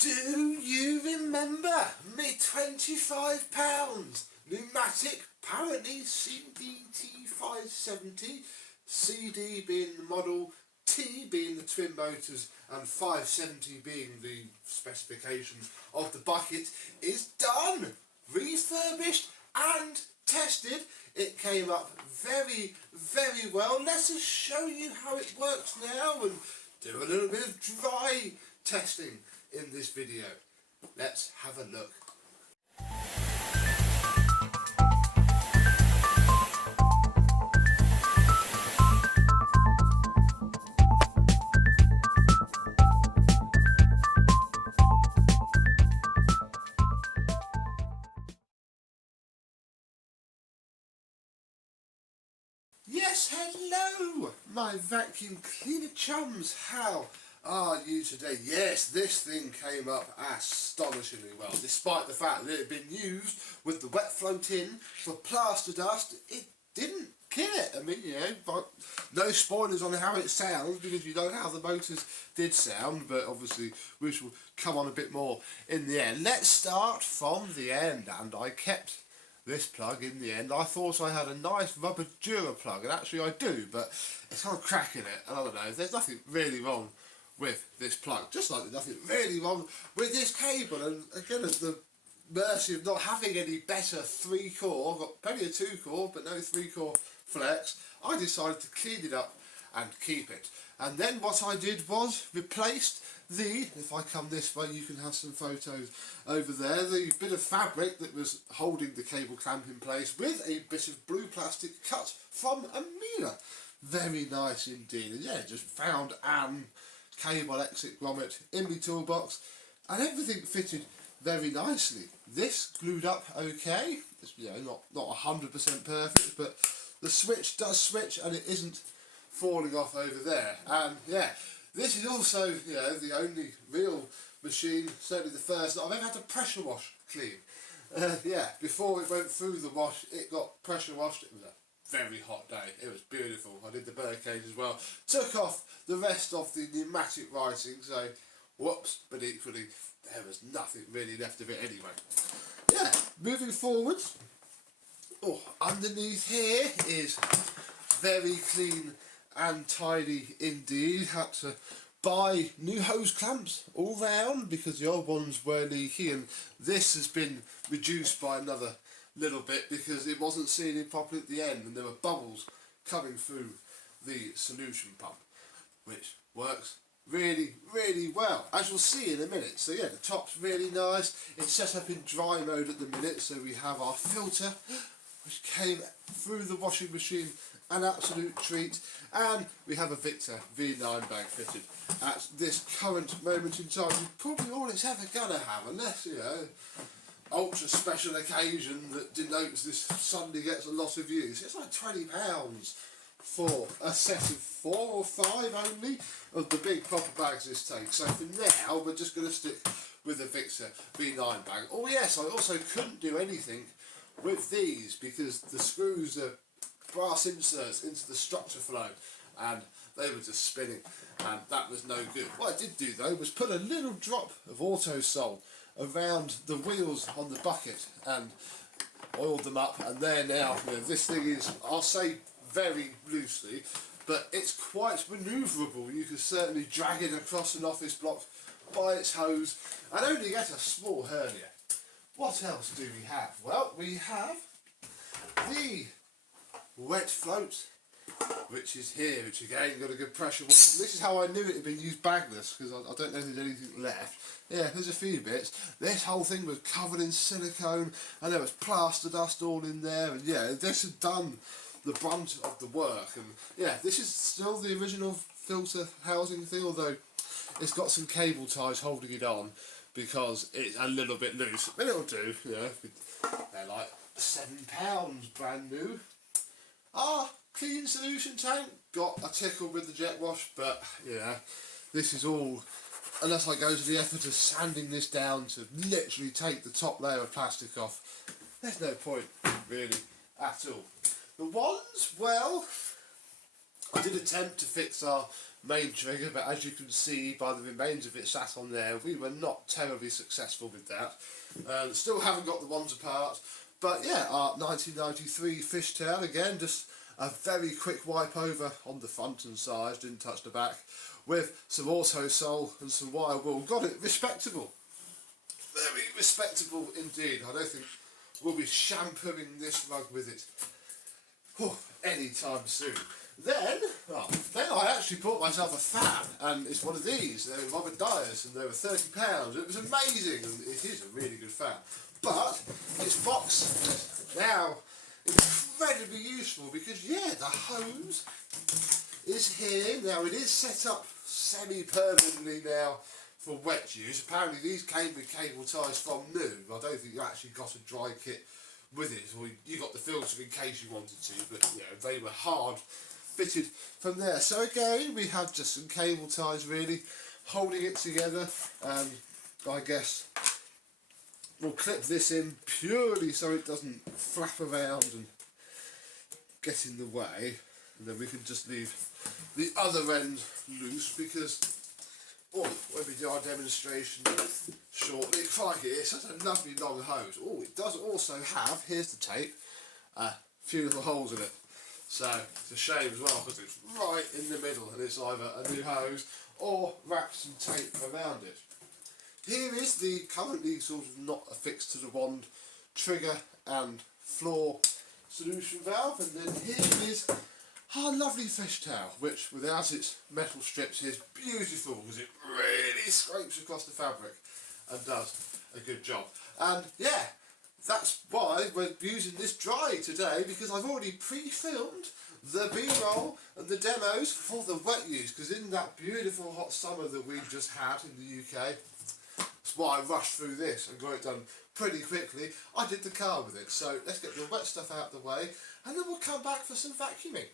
Do you remember me £25 Numatic, apparently CDT-570, CD being the model, T being the twin motors and 570 being the specifications of the bucket, is done, refurbished and tested. It came up very, very well. Let us show you how it works now and do a little bit of dry testing in this video. Let's have a look. Yes, hello, my vacuum cleaner chums. How are you today? Yes, this thing came up astonishingly well, despite the fact that it had been used with the wet float in for plaster dust. It didn't kill it. I mean, but no spoilers on how it sounds because you know how the motors did sound, but obviously we shall come on a bit more in the end. Let's start from the end, and I kept this plug in the end. I thought I had a nice rubber Dura plug, and actually I do, but it's got a crack in it, and I don't know, there's nothing really wrong with this plug, just like there's nothing really wrong with this cable. And again, at the mercy of not having any better 3-core, got plenty of 2-core but no 3-core flex, I decided to clean it up and keep it. And then what I did was replaced if I come this way you can have some photos over there, the bit of fabric that was holding the cable clamp in place with a bit of blue plastic cut from a Miele. Very nice indeed. And yeah, just found an cable exit grommet in my toolbox and everything fitted very nicely. This glued up okay. It's, not 100% perfect, but the switch does switch and it isn't falling off over there. And yeah, this is also, the only real machine, certainly the first, that I've ever had to pressure wash clean. Before it went through the wash, it got pressure washed. It was a very hot day. It was beautiful. I did the birdcage as well. Took off the rest of the pneumatic writing, so whoops, but equally there was nothing really left of it anyway. Yeah, moving forwards. Oh, underneath here is very clean and tidy indeed. Had to buy new hose clamps all round because the old ones were leaky, and this has been reduced by another little bit because it wasn't sealing properly at the end and there were bubbles coming through the solution pump, which works really, really well, as you'll see in a minute. So yeah, the top's really nice. It's set up in dry mode at the minute, so we have our filter which came through the washing machine, an absolute treat, and we have a Victor V9 bag fitted. At this current moment in time, probably all it's ever gonna have, unless ultra special occasion that denotes this Sunday gets a lot of use. It's like £20 for a set of 4 or 5 only of the big proper bags this takes. So for now, we're just going to stick with the Victor V9 bag. Oh yes, I also couldn't do anything with these because the screws are brass inserts into the structure flow and they were just spinning and that was no good. What I did do though was put a little drop of Autosol around the wheels on the bucket and oiled them up, and there now, this thing is, I'll say very loosely, but it's quite manoeuvrable. You can certainly drag it across an office block by its hose and only get a small hernia. What else do we have? Well, we have the wet float, which is here, which again got a good pressure wash. This is how I knew it had been used bagless, because I don't know if there's anything left. Yeah, there's a few bits. This whole thing was covered in silicone and there was plaster dust all in there, and yeah, this had done the brunt of the work. And yeah, this is still the original filter housing thing, although it's got some cable ties holding it on because it's a little bit loose, but it'll do. They're like £7 brand new. Clean solution tank, got a tickle with the jet wash, but this is all, unless I go to the effort of sanding this down to literally take the top layer of plastic off, there's no point really at all. The wands, well, I did attempt to fix our main trigger, but as you can see by the remains of it sat on there, we were not terribly successful with that. Still haven't got the ones apart, but yeah, our 1993 fishtail, again, just a very quick wipe over on the front and sides, didn't touch the back, with some auto sole and some wire wool. Got it respectable, very respectable indeed. I don't think we'll be shampooing this rug with it anytime soon. Then I actually bought myself a fan, and it's one of these. They're Robert Dyer's, and they were £30. It was amazing, and it is a really good fan. But its box is now incredibly useful because, yeah, the hose is here. Now it is set up semi-permanently now for wet use. Apparently these came with cable ties from new. I don't think you actually got a dry kit with it, or you got the filter in case you wanted to, but you know, they were hard fitted from there. So again, we have just some cable ties really holding it together. I guess we'll clip this in purely so it doesn't flap around and get in the way, and then we can just leave the other end loose because when we do our demonstration shortly, crikey, it's such a lovely long hose. Oh, it does also have, here's the tape, a few little holes in it. So it's a shame as well because it's right in the middle and it's either a new hose or wrap some tape around it. Here is the currently sort of not affixed to the wand trigger and floor solution valve, and then here is our lovely fishtail, which without its metal strips is beautiful because it really scrapes across the fabric and does a good job. And yeah, that's why we're using this dry today, because I've already pre-filmed the B-roll and the demos for the wet use, because in that beautiful hot summer that we've just had in the UK, that's why I rushed through this and got it done pretty quickly. I did the car with it, so let's get the wet stuff out of the way and then we'll come back for some vacuuming.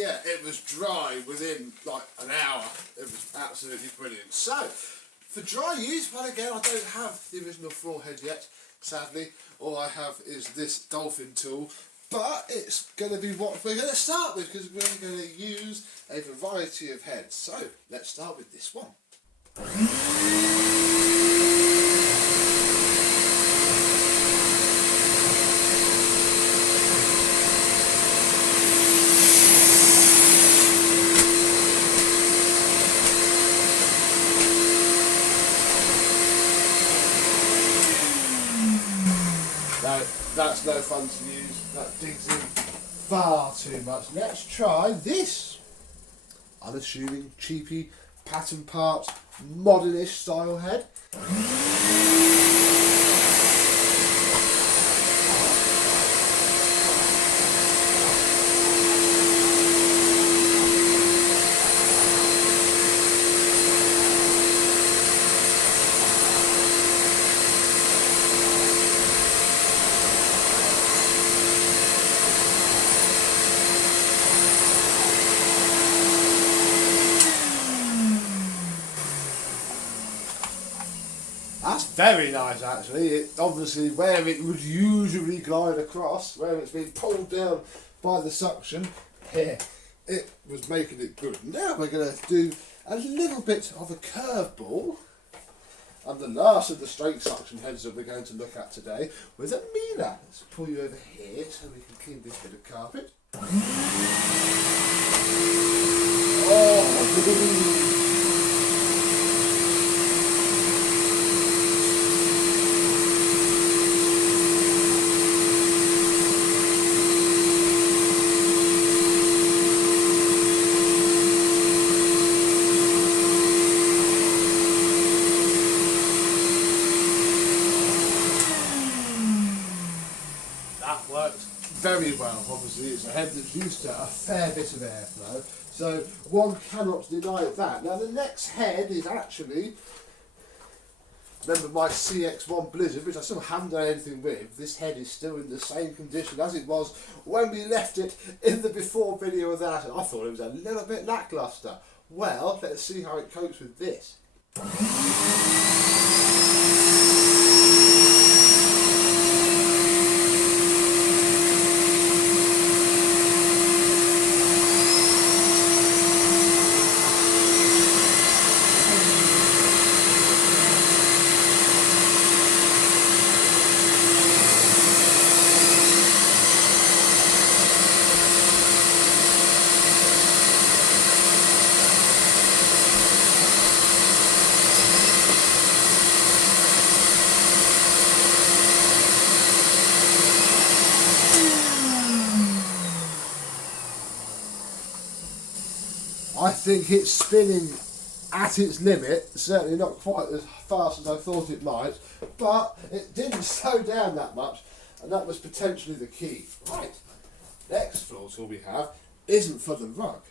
yeah, it was dry within like an hour. It was absolutely brilliant. So, for dry use, well again, I don't have the original floor head yet, sadly. All I have is this dolphin tool, but it's going to be what we're going to start with because we're going to use a variety of heads. So, let's start with this one. No, that's no fun to use. That digs in far too much. Let's try this unassuming, cheapy, pattern part, modernish style head. That's very nice actually. It obviously where it would usually glide across, where it's been pulled down by the suction, here it was making it good. Now we're going to do a little bit of a curveball, and the last of the straight suction heads that we're going to look at today with a Mila. Let's pull you over here so we can clean this bit of carpet. Oh, very well. Obviously it's a head that's used to a fair bit of airflow, so one cannot deny that. Now the next head is actually, remember my CX1 Blizzard, which I still haven't done anything with. This head is still in the same condition as it was when we left it in the before video of that. I thought it was a little bit lackluster. Well, let's see how it copes with this. I think it's spinning at its limit, certainly not quite as fast as I thought it might, but it didn't slow down that much, and that was potentially the key. Right, next floor tool we have isn't for the rug.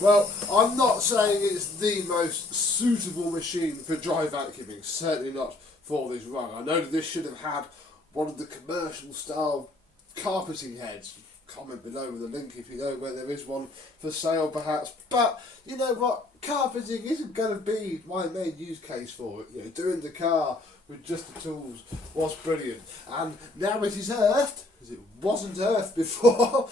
Well, I'm not saying it's the most suitable machine for dry vacuuming, certainly not for this rug. I know that this should have had one of the commercial style carpeting heads. Comment below with a link if you know where there is one for sale perhaps. But you know what, carpeting isn't going to be my main use case for it. You know, doing the car with just the tools was brilliant, and now it is earthed, because it wasn't earthed before.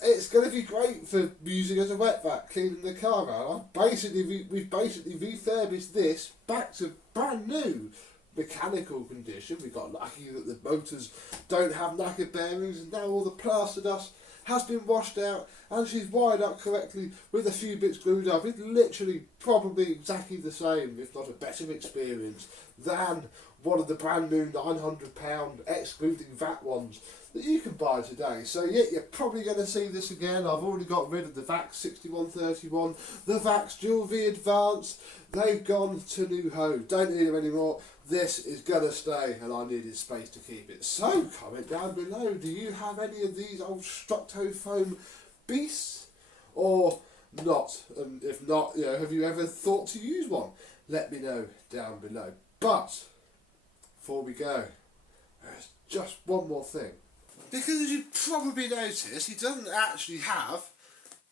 It's going to be great for using as a wet vac, cleaning the car out. We've basically refurbished this back to brand new mechanical condition. We got lucky that the motors don't have knackered bearings, and now all the plaster dust has been washed out and she's wired up correctly with a few bits glued up. It's literally probably exactly the same, if not a better experience than one of the brand new £900 excluding VAT ones that you can buy today. So yeah, you're probably going to see this again. I've already got rid of the VAX 6131, the VAX Dual V Advanced. They've gone to new home. Don't need them anymore. This is going to stay, and I needed space to keep it. So comment down below, do you have any of these old Structo foam beasts or not? And if not, you know, have you ever thought to use one? Let me know down below. But before we go, there's just one more thing. Because as you probably noticed, he doesn't actually have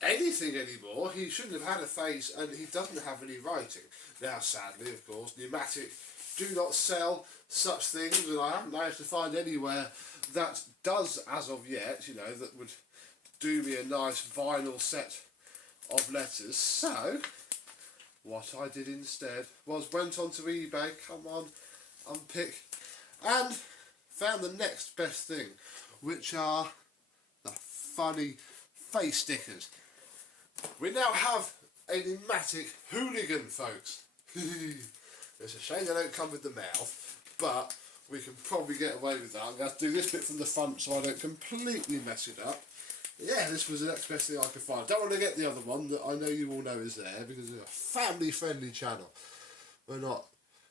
anything anymore. He shouldn't have had a face, and he doesn't have any writing. Now sadly, of course, Numatic do not sell such things, and I haven't managed to find anywhere that does as of yet, you know, that would do me a nice vinyl set of letters. So what I did instead was went onto eBay, come on, unpick, and found the next best thing, which are the funny face stickers. We now have a Numatic hooligan, folks. It's a shame they don't come with the mouth, but we can probably get away with that. I'm going to have to do this bit from the front so I don't completely mess it up. Yeah, this was the next best thing I could find. I don't want to get the other one that I know you all know is there, because it's a family-friendly channel. We're not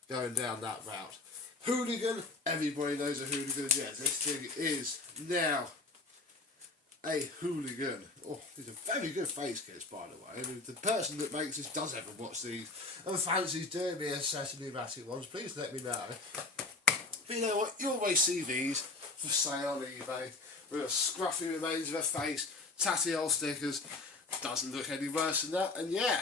going down that route. Hooligan, everybody knows a hooligan. Yeah, this thing is now a hooligan. Oh, it's a very good face kit, by the way. And if the person that makes this does ever watch these and fancies doing me a set of Numatic ones, please let me know. But you know what, you always see these for sale on eBay with a scruffy remains of a face, tatty old stickers. Doesn't look any worse than that, and yeah.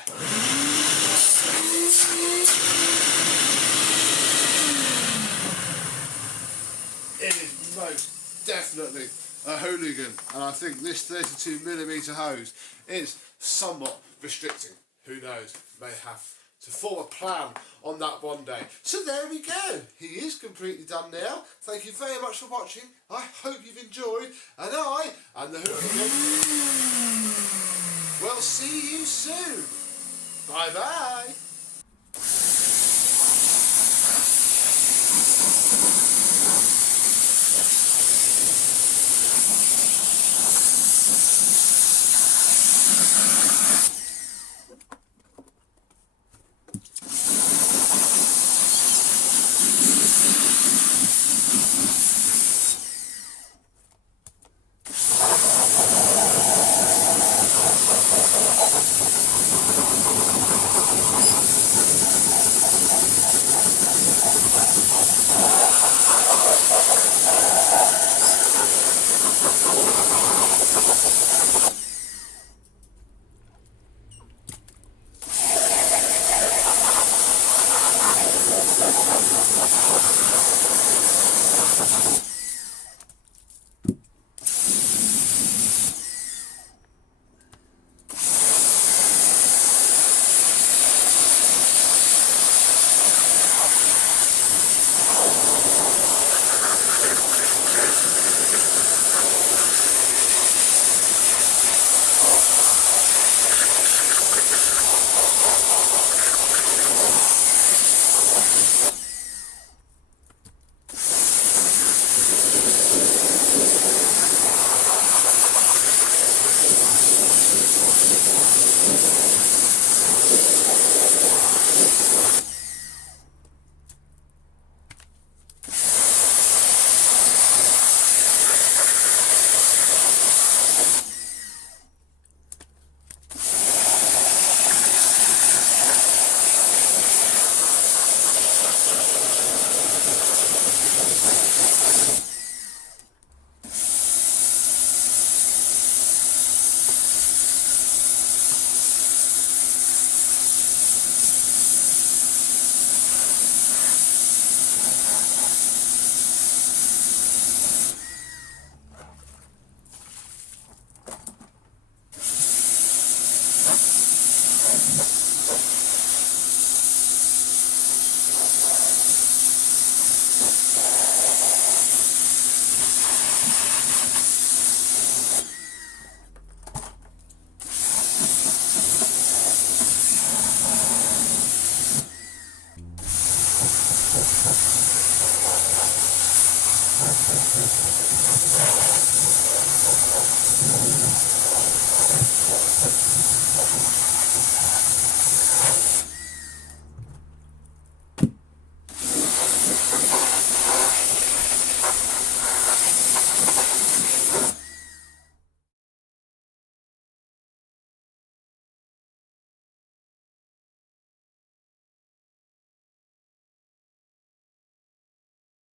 It is most definitely a hooligan, and I think this 32mm hose is somewhat restricting. Who knows, may have to form a plan on that one day. So there we go, he is completely done now. Thank you very much for watching. I hope you've enjoyed, and I and the hooligan will see you soon. Bye bye.